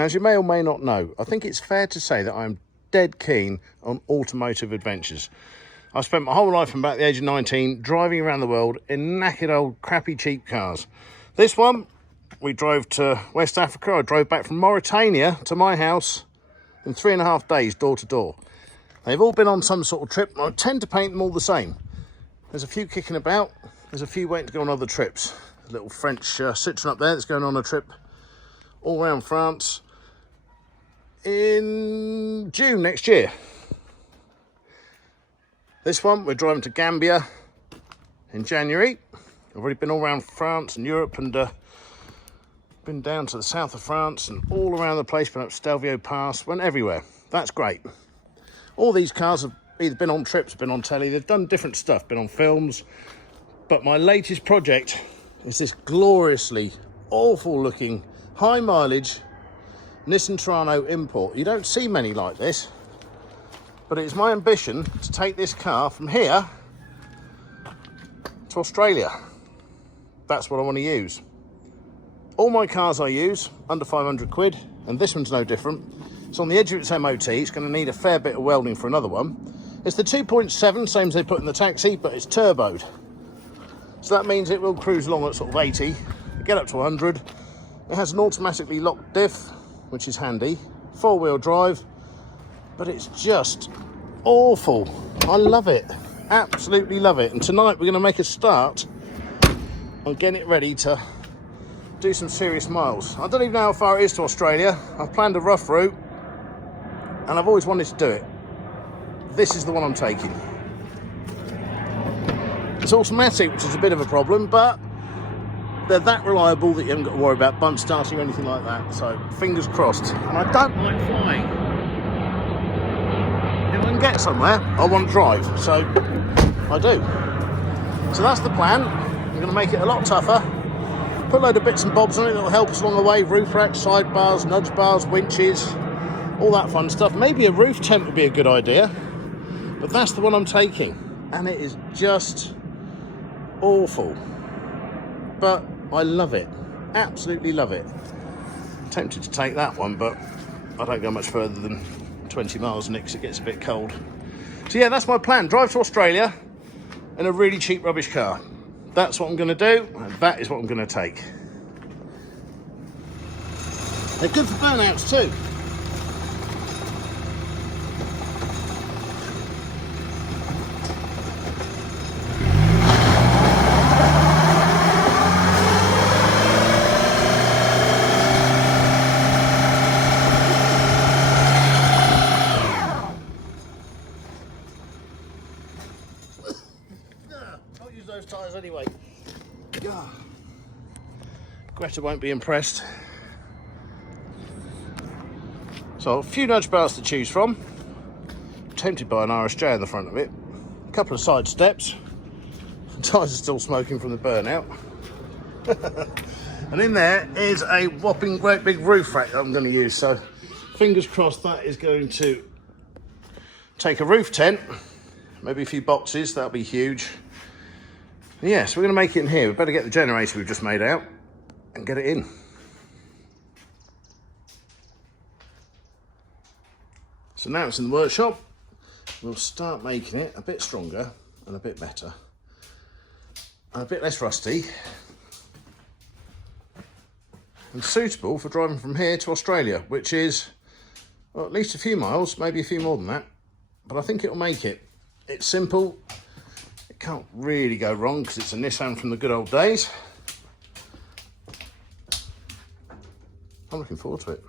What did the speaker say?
Now, as you may or may not know, I think it's fair to say that I'm dead keen on automotive adventures. I've spent my whole life from about the age of 19 driving around the world in knackered old crappy cheap cars. This one, we drove to West Africa. I drove back from Mauritania to my house in 3.5 days, door to door. They've all been on some sort of trip. I tend to paint them all the same. There's a few kicking about. There's a few waiting to go on other trips. A little French Citroen up there that's going on a trip all around France in June next year. This one, we're driving to Gambia in January. I've already been all around France and Europe and been down to the south of France and all around the place, been up Stelvio Pass, went everywhere. That's great. All these cars have either been on trips, been on telly, they've done different stuff, been on films. But my latest project is this gloriously awful looking, high mileage Nissan Terrano import. You don't see many like this, but it's my ambition to take this car from here to Australia. That's what I want to use. All my cars I use under 500 quid, and this one's no different. It's on the edge of its MOT. It's going to need a fair bit of welding for another one. It's the 2.7, same as they put in the taxi, but it's turboed. So that means it will cruise along at sort of 80, get up to 100. It has an automatically locked diff, which is handy. 4-wheel drive, but it's just awful. I love it, absolutely love it. And tonight we're going to make a start on getting it ready to do some serious miles. I don't even know how far it is to Australia. I've planned a rough route, and I've always wanted to do it. This is the one I'm taking. It's automatic, which is a bit of a problem, but they're that reliable that you haven't got to worry about bump starting or anything like that. So fingers crossed. And I don't like flying. If I can get somewhere, I want to drive. So I do. So that's the plan. I'm going to make it a lot tougher. Put a load of bits and bobs on it that will help us along the way. Roof racks, side bars, nudge bars, winches, all that fun stuff. Maybe a roof tent would be a good idea. But that's the one I'm taking. And it is just awful. But I love it. Absolutely love it. Tempted to take that one, but I don't go much further than 20 miles, Nick, 'cause it gets a bit cold. So yeah, that's my plan. Drive to Australia in a really cheap rubbish car. That's what I'm going to do, and that is what I'm going to take. They're good for burnouts too. I'll use those tyres anyway. Greta won't be impressed. So a few nudge bars to choose from. I'm tempted by an RSJ in the front of it. A couple of side steps. The tyres are still smoking from the burnout. And in there is a whopping great big roof rack that I'm going to use. So fingers crossed that is going to take a roof tent. Maybe a few boxes, that'll be huge. Yeah, so we're going to make it in here. We better get the generator we've just made out and get it in. So now it's in the workshop, we'll start making it a bit stronger and a bit better and a bit less rusty and suitable for driving from here to Australia, which is, well, at least a few miles, maybe a few more than that, but I think it'll make it. It's simple, it can't really go wrong because it's a Nissan from the good old days. I'm looking forward to it.